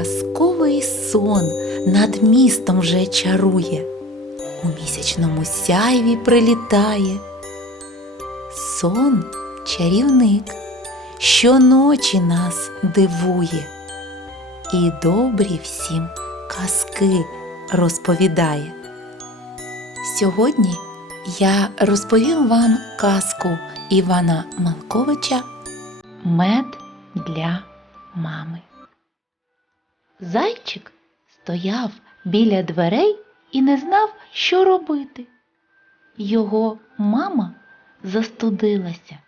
казковий сон над містом вже чарує, у місячному сяйві прилітає. Сон чарівник, щоночі нас дивує, і добрі всім казки розповідає. Сьогодні я розповім вам казку Івана Малковича Мед для мами. Зайчик стояв біля дверей і не знав, що робити. Його мама застудилася,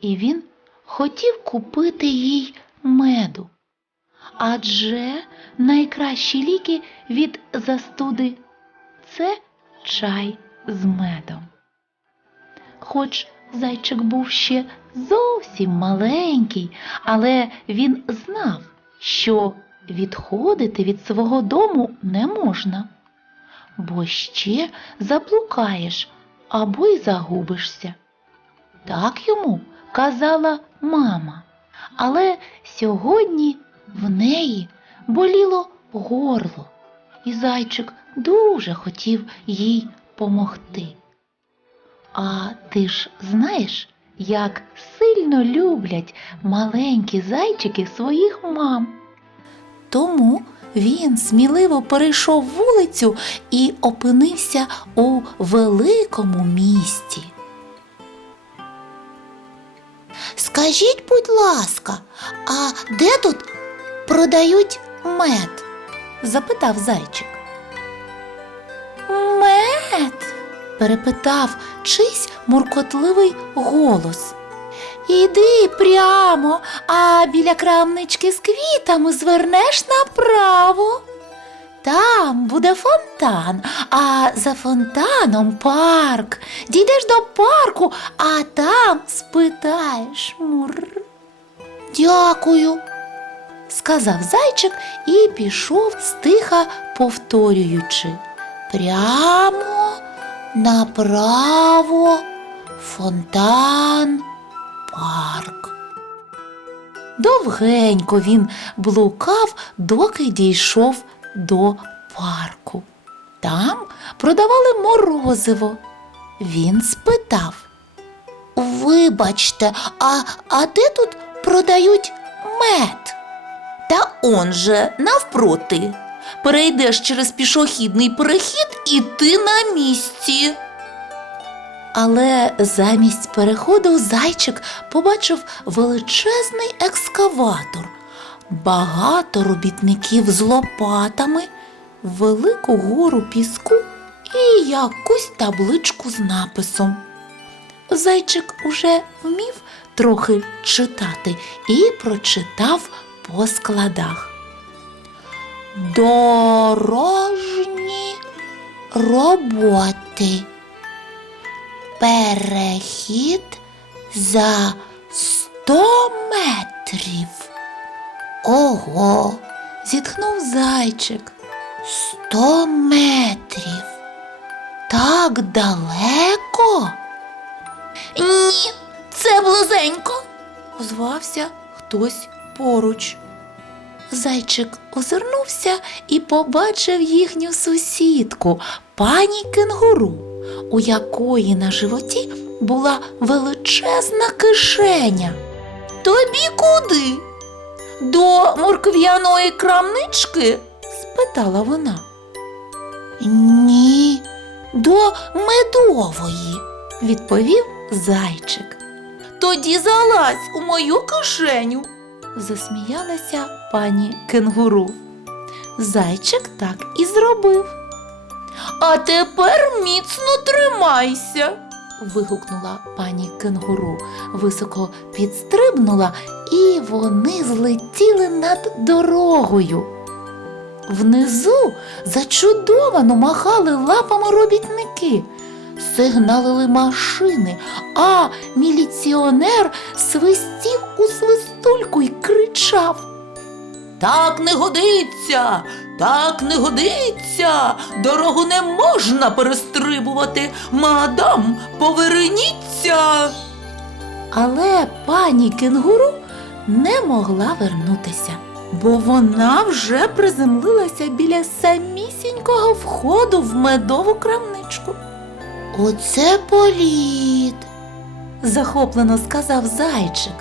і він хотів купити їй меду. Адже найкращі ліки від застуди це чай з медом. Хоч зайчик був ще зовсім маленький, але він знав, що відходити від свого дому не можна, бо ще заблукаєш або й загубишся. Так йому казала мама, але сьогодні в неї боліло горло, і зайчик дуже хотів їй помогти. А ти ж знаєш, як сильно люблять маленькі зайчики своїх мам. Тому він сміливо перейшов вулицю і опинився у великому місті. Скажіть, будь ласка, а де тут продають мед? запитав зайчик. Мед? перепитав чийсь муркотливий голос. Іди прямо, а біля крамнички з квітами звернеш направо. Там буде фонтан, а за фонтаном парк. Дійдеш до парку, а там спитаєш мур. Дякую. сказав зайчик і пішов стиха повторюючи. Прямо, направо, фонтан, парк. Довгенько він блукав, доки дійшов до парку. Там продавали морозиво. Він спитав. Вибачте, а, а де тут продають мед? Та он же навпроти. Перейдеш через пішохідний перехід і ти на місці. Але замість переходу зайчик побачив величезний екскаватор, багато робітників з лопатами, велику гору піску і якусь табличку з написом. Зайчик уже вмів трохи читати і прочитав по складах. Дорожні роботи. Перехід за 100 метрів. Ого, Зітхнув зайчик. 100 метрів. Так далеко? Ні, це близенько, озвався хтось поруч. Зайчик озирнувся і побачив їхню сусідку, пані кенгуру, у якої на животі була величезна кишеня. Тобі куди? До моркв'яної крамнички? спитала вона. Ні, До медової, відповів зайчик. Тоді залазь у мою кишеню, засміялася пані кенгуру. Зайчик так і зробив. А тепер міцно тримайся. вигукнула пані кенгуру, високо підстрибнула, і вони злетіли над дорогою. Внизу зачудовано махали лапами робітники, сигналили машини, а міліціонер свистів у свистульку й кричав. Так не годиться, так не годиться, дорогу не можна перестрибувати, мадам, поверніться. Але пані кенгуру не могла вернутися. бо вона вже приземлилася біля самісінького входу в медову крамничку. Оце політ. захоплено сказав зайчик.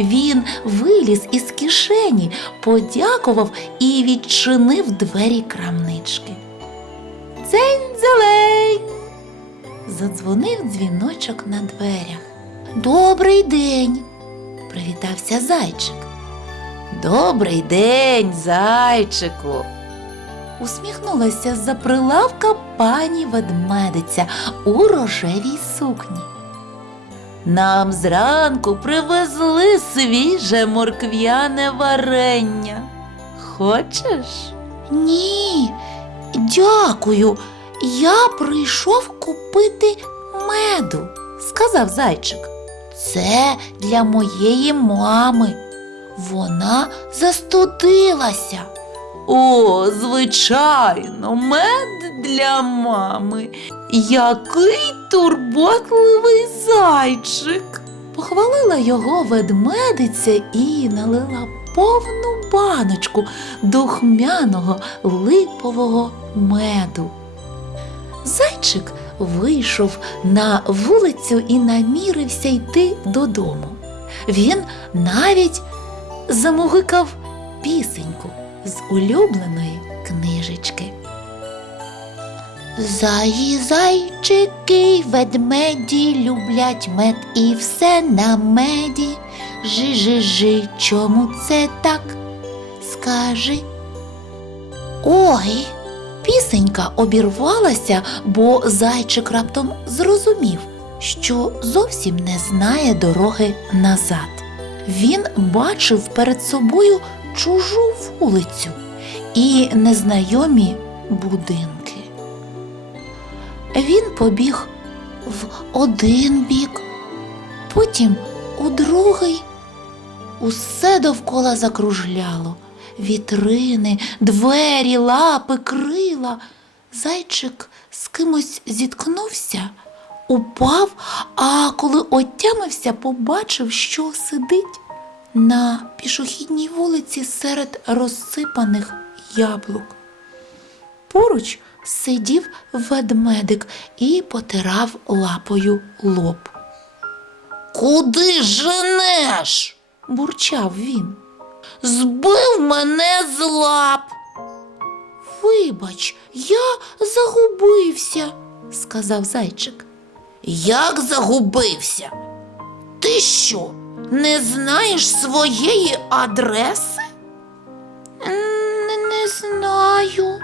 Він виліз із кишені, подякував і відчинив двері крамнички. Дзень зелень! Задзвонив дзвіночок на дверях. Добрий день. Привітався зайчик. Добрий день, зайчику. Усміхнулася з-за прилавка пані ведмедиця у рожевій сукні. Нам зранку привезли свіже моркв'яне варення. Хочеш? Ні, дякую. Я прийшов купити меду. сказав зайчик. Це для моєї мами. Вона застудилася. О, звичайно, мед для мами. Який турботливий зайчик. Похвалила його ведмедиця і налила повну баночку духмяного липового меду. Зайчик вийшов на вулицю і намірився йти додому. Він навіть замугикав пісеньку з улюбленої. Заї зайчики, ведмеді люблять мед і все на меді. Жи-жи-жи, чому це так? Скажи. Ой, Пісенька обірвалася, бо зайчик раптом зрозумів, що зовсім не знає дороги назад. Він бачив перед собою чужу вулицю і незнайомі будинки. Він побіг в один бік, потім у другий. Усе довкола закружляло. Вітрини, двері, лапи, крила. Зайчик з кимось зіткнувся, упав, а коли отямився, побачив, що сидить на пішохідній вулиці серед розсипаних яблук. Поруч сидів ведмедик і потирав лапою лоб. куди женеш? Бурчав він. Збив мене з лап. Вибач, я загубився, сказав зайчик. Як загубився? Ти що, не знаєш своєї адреси? Не, знаю.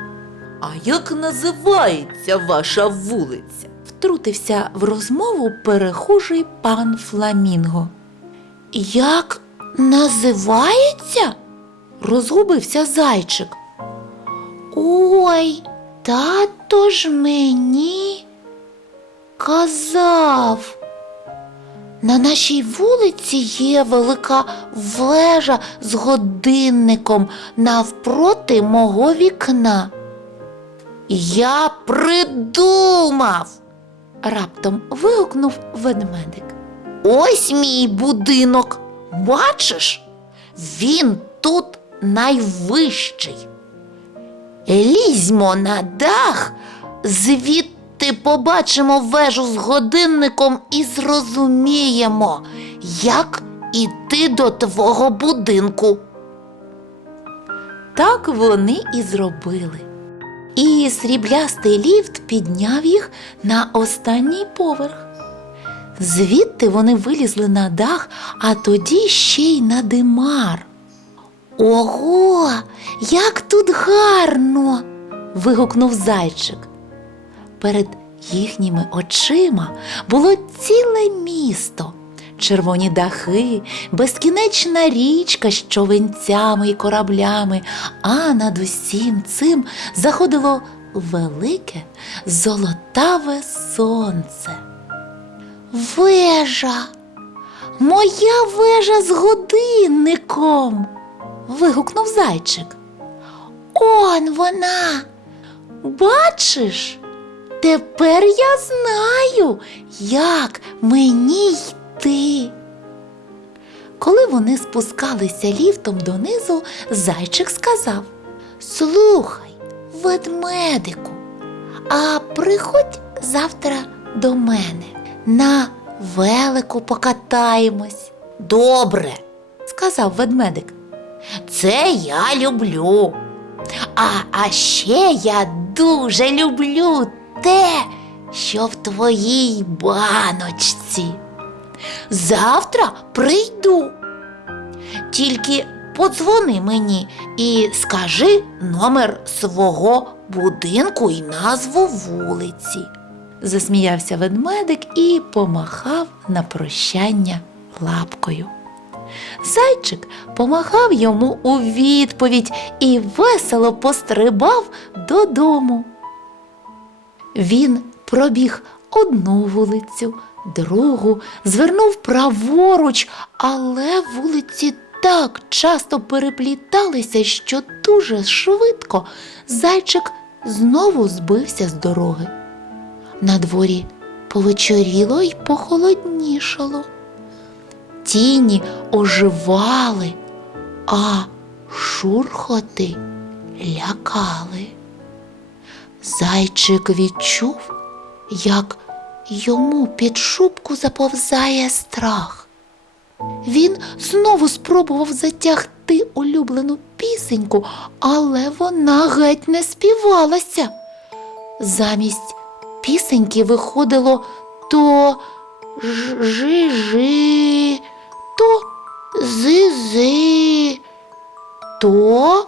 А як називається ваша вулиця? втрутився в розмову перехожий пан Фламінго. Як називається? Розгубився зайчик. Ой, тато ж мені казав. На нашій вулиці є велика вежа з годинником навпроти мого вікна. Я придумав. Раптом вигукнув ведмедик. Ось мій будинок. Бачиш? Він тут найвищий. Лізьмо на дах, звідти побачимо вежу з годинником і зрозуміємо, як іти до твого будинку. Так вони і зробили. І сріблястий ліфт підняв їх на останній поверх. Звідти вони вилізли на дах, а тоді ще й на димар. Ого, як тут гарно! вигукнув зайчик. Перед їхніми очима було ціле місто, червоні дахи, безкінечна річка з човенцями і кораблями, а над усім цим заходило велике золотаве сонце. Вежа, моя вежа з годинником. Вигукнув зайчик. Он вона. Бачиш? Тепер я знаю, як мені йти. Коли вони спускалися ліфтом донизу, зайчик сказав: Слухай, ведмедику, а приходь завтра до мене. На велику покатаємось, Добре, сказав ведмедик. це я люблю. А, а ще я дуже люблю те, що в твоїй баночці. Завтра прийду. Тільки подзвони мені і скажи номер свого будинку і назву вулиці. Засміявся ведмедик і помахав на прощання лапкою. Зайчик помахав йому у відповідь і весело пострибав додому. Він пробіг одну вулицю, другу, звернув праворуч, але вулиці так часто перепліталися, що дуже швидко зайчик знову збився з дороги. На дворі повечоріло й похолоднішало. Тіні оживали, а шурхоти лякали. Зайчик відчув, як йому під шубку заповзає страх. Він знову спробував затягти улюблену пісеньку, але вона геть не співалася. Замість пісеньки виходило то жи-жи, то зи-зи, то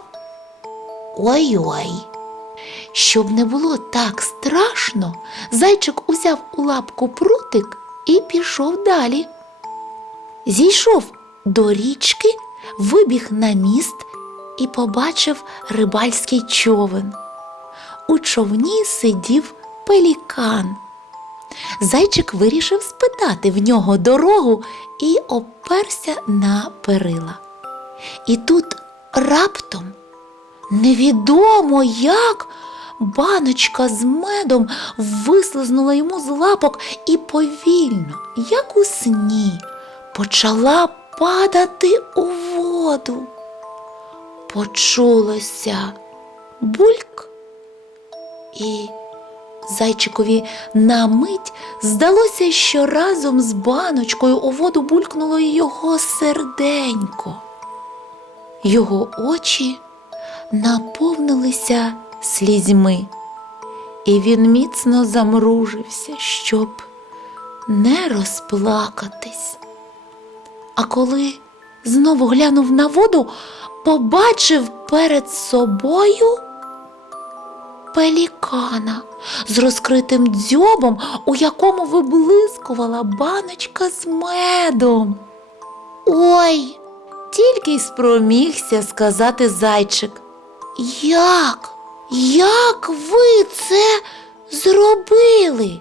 Ой-ой. Щоб не було так страшно, зайчик узяв у лапку прутик і пішов далі. Зійшов до річки, вибіг на міст і побачив рибальський човен. У човні сидів пелікан. Зайчик вирішив спитати в нього дорогу і оперся на перила. І тут раптом Невідомо як баночка з медом вислизнула йому з лапок і повільно, як у сні, почала падати у воду. Почулося бульк, і зайчикові на мить здалося, що разом з баночкою у воду булькнуло його серденько. Його очі наповнилися слізьми, і він міцно замружився, щоб не розплакатись. А коли знову глянув на воду, побачив перед собою пелікана з розкритим дзьобом, у якому виблискувала баночка з медом. Ой, Тільки й спромігся сказати зайчик. як? Як ви це зробили?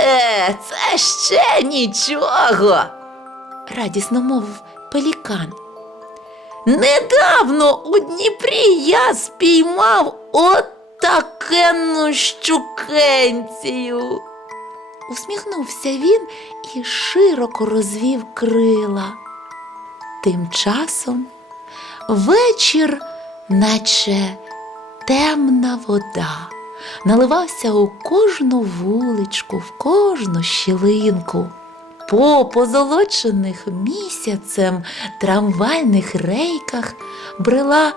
Е, це ще нічого, радісно мовив пелікан. Недавно у Дніпрі я спіймав отакенну щукенцію. Усміхнувся він і широко розвів крила. Тим часом вечір, наче темна вода, наливався у кожну вуличку, в кожну щілинку. По позолочених місяцем трамвайних рейках брела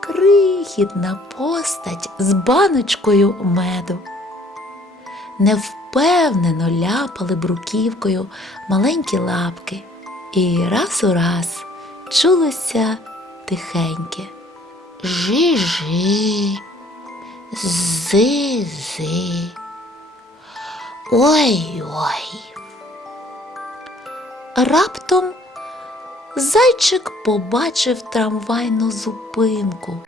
крихітна постать з баночкою меду. Невпевнено ляпали бруківкою маленькі лапки, і раз у раз чулося тихеньке. Жи-жи, зи-зи. Ой-ой. Раптом зайчик побачив трамвайну зупинку.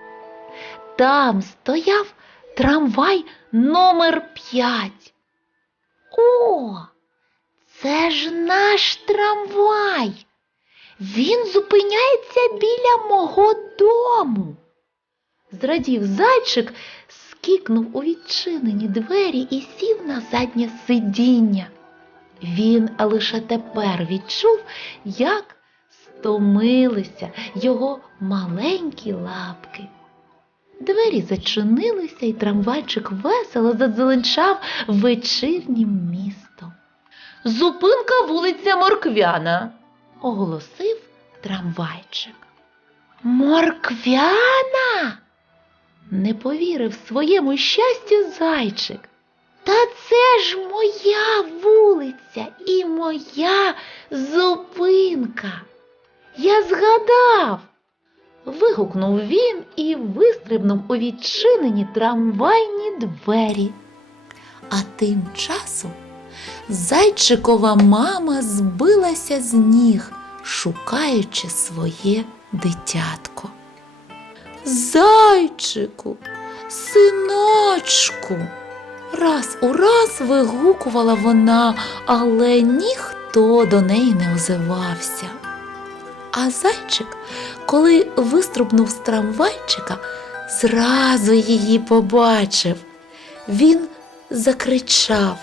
Там стояв трамвай номер 5. О, це ж наш трамвай. Він зупиняється біля мого дому. Зрадів зайчик, скікнув у відчинені двері і сів на заднє сидіння. Він лише тепер відчув, як втомилися його маленькі лапки. Двері зачинилися, і трамвайчик весело задзеленчав вечірнім містом. Зупинка вулиця Морквяна, оголосив трамвайчик. Морквяна? Не повірив своєму щастю зайчик. Та це ж моя вулиця і моя зупинка. Я згадав. Вигукнув він і вистрибнув у відчинені трамвайні двері. А тим часом зайчикова мама збилася з ніг, шукаючи своє дитятко. Зайчику, синочку. Раз у раз вигукувала вона, але ніхто до неї не озивався. А зайчик, коли виструбнув з трамвайчика, зразу її побачив. Він закричав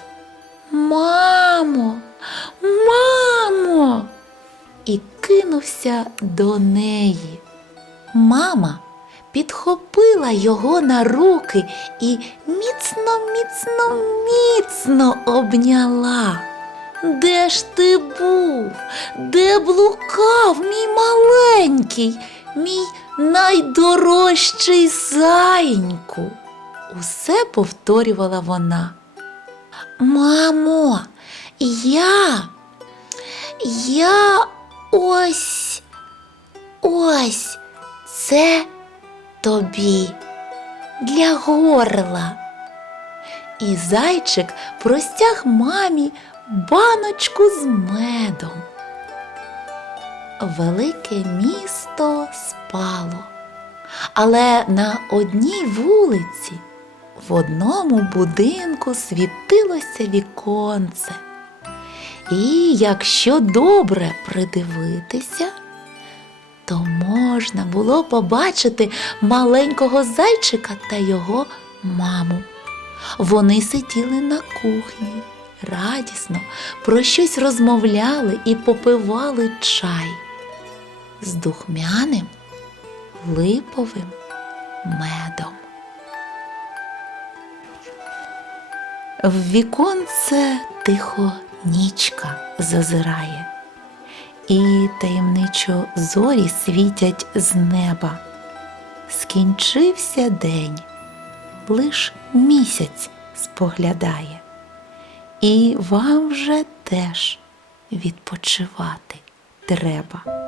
Мамо, мамо! і кинувся до неї. Мама підхопила його на руки і міцно, міцно, міцно обняла. Де ж ти був? Де блукав мій маленький, мій найдорожчий зайньку? Усе повторювала вона. Мамо, я, я ось, ось це тобі для горла. І зайчик простяг мамі баночку з медом. Велике місто спало, але на одній вулиці в одному будинку світилося віконце. І якщо добре придивитися, то можна було побачити маленького зайчика та його маму. Вони сиділи на кухні, радісно про щось розмовляли і попивали чай з духмяним липовим медом. В віконце тихо нічка зазирає, і таємничо зорі світять з неба. Скінчився день, лиш місяць споглядає, і вам вже теж відпочивати треба.